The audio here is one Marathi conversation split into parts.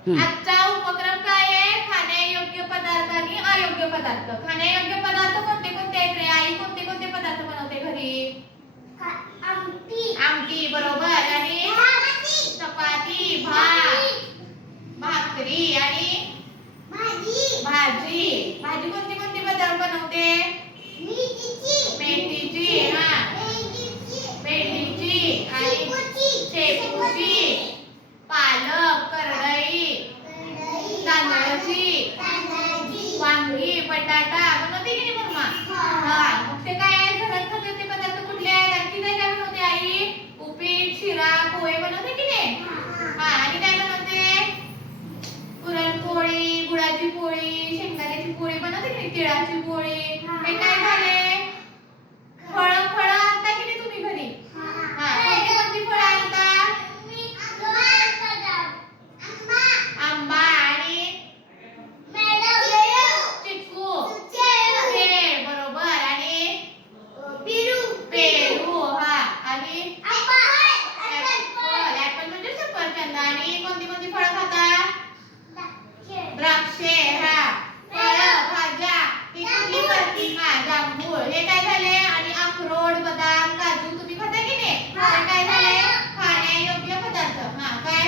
आजचा उपक्रम काय आहे? खाण्यायोग्य पदार्थ आणि अयोग्य पदार्थ. खाण्यायोग्य पदार्थ कोणते कोणते आहेत रे? आई कोणते कोणते पदार्थ बनवते घरी? आमटी बरोबर, आणि चपाती, भात, भाकरी आणि भाजी. भाजी कोणती कोणती पदार्थ बनवते? मेथीची, भेंडीची आणि शेपूची, पालक, करडई, तांदळाची, वांगी, बटाटा बनवते की नाही मम्मा? मग ते काय आहे? घरात खाते ते पदार्थ कुठले आहेत? आणखी काय काय बनवते आई? उपीट, शिरा, पोहे बनवते की नाही? आणि काय बनवते? पुरणपोळी, गुळाची पोळी, शेंगदाण्याची पोळी बनवते की नाही? तिळाची पोळी. हे काय झाले? फळं आणता की नाही तुम्ही घरी? कोणती कोणती फळं आणता? आंबा आणि चिक्कू, केळ बरोबर, आणि पेरू, आणि ऍपल म्हणजे सफरचंद. आणि कोणती कोणती फळं खाता? द्राक्षे, फळं, भाज्या, ही कुठली फळं? जांभूळ. हे काय झाले? आणि अक्रोड, बदाम, काजू तुम्ही खाता की नाही? हे काय झाले? खाण्यायोग्य पदार्थ. काय?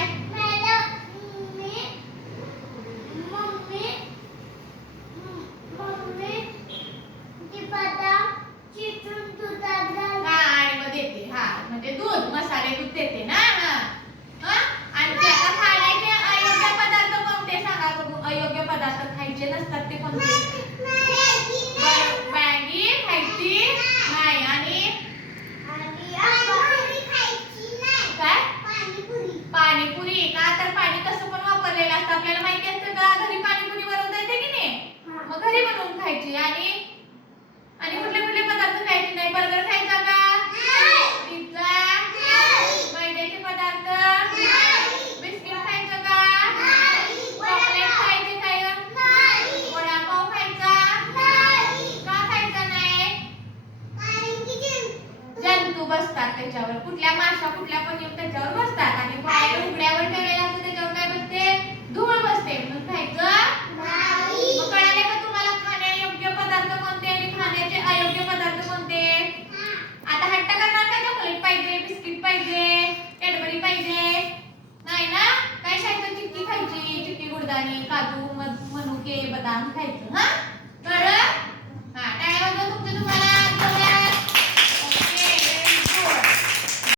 आणि मग देते. म्हणजे दूध, मसाले दूध देते ना. आणि ते आता खाण्याचे अयोग्य पदार्थ कोणते सांगा बघू? अयोग्य पदार्थ खायचे नसतात ते कोणते? मॅगी खायची नाही, आणि काय? पाणीपुरी. का तर पाणी कसं पण वापरलेलं असतं, आपल्याला माहिती असतं का? घरी पाणीपुरी बनवता येते की नाही? मग घरी बनवून खायची. आणि कुठले कुठले पदार्थ खायचे नाही? बर्गर खायचा का? पिझ्झा, मैद्याचे पदार्थ, बिस्किट खायचं का? चॉकलेट खायचे काय? वडापाव खायचा का? खायचा नाही? जंतू बसतात त्याच्यावर. कुठल्या माशा कुठल्या पण येऊन त्याच्यावर बसतात. आणि बाहेर उघड्यावर ठेवलेलं असतं त्याच्यावर काय बसते? धूळ बसते. म्हणून खायचं नाही. मग कळाले का तुम्हाला खाण्यायोग्य पदार्थ कोणते आणि खाण्याचे अयोग्य पदार्थ कोणते? आता हट्ट करणार का? चॉकलेट पाहिजे, बिस्किट पाहिजे, कॅडबरी पाहिजे नाही ना? काय खायचं? चिक्की खायची, चिक्की गुडदाणी, काजू, मनुके, बदाम खायचं.